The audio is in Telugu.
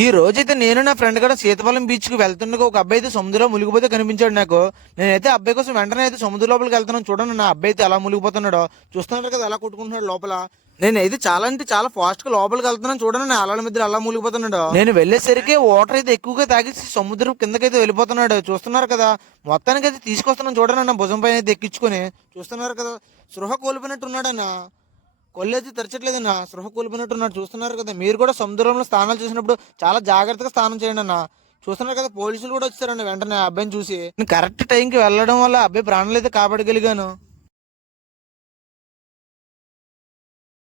ఈ రోజైతే నేను నా ఫ్రెండ్ కూడా సీతపాలెం బీచ్ కి వెళ్తుండగా ఒక అబ్బాయి అయితే సముద్రంలో మునిగిపోతే కనిపించాడు నాకు. నేనైతే అబ్బాయి కోసం వెంటనే అయితే సముద్ర లోపలికి వెళ్తున్నాను. చూడండి నా అబ్బాయి అయితే ఎలా మునిగిపోతున్నాడో, చూస్తున్నారు కదా ఎలా కొట్టుకుంటున్నాడు లోపల. నేనైతే చాలా అంటే చాలా ఫాస్ట్ గా లోపలికి వెళ్తున్నాను. చూడండి నా అలల మధ్య అలా మూలిగిపోతున్నాడు. నేను వెళ్ళేసరికి వాటర్ అయితే ఎక్కువగా తాగేసి సముద్రం కిందకైతే వెళ్ళిపోతున్నాడు. చూస్తున్నారు కదా, మొత్తానికి అయితే తీసుకొస్తున్నాను. చూడండి నా భుజం పైన అయితే ఎక్కించుకొని, చూస్తున్నారు కదా సృహ కోల్పోయినట్టున్నాడు అన్న. కొల్లైతే తెరచట్లేదన్న, సృహ కోల్పోయినట్టున్నాడు. చూస్తున్నారు కదా, మీరు కూడా సముద్రంలో స్నానాలు చేసినప్పుడు చాలా జాగ్రత్తగా స్నానం చేయండి అన్న. చూస్తున్నారు కదా పోలీసులు కూడా వచ్చారండి వెంటనే ఆ అబ్బాయిని చూసి. నేను కరెక్ట్ టైంకి వెళ్ళడం వల్ల అబ్బాయి ప్రాణాలు అయితే కాపాడగలిగాను.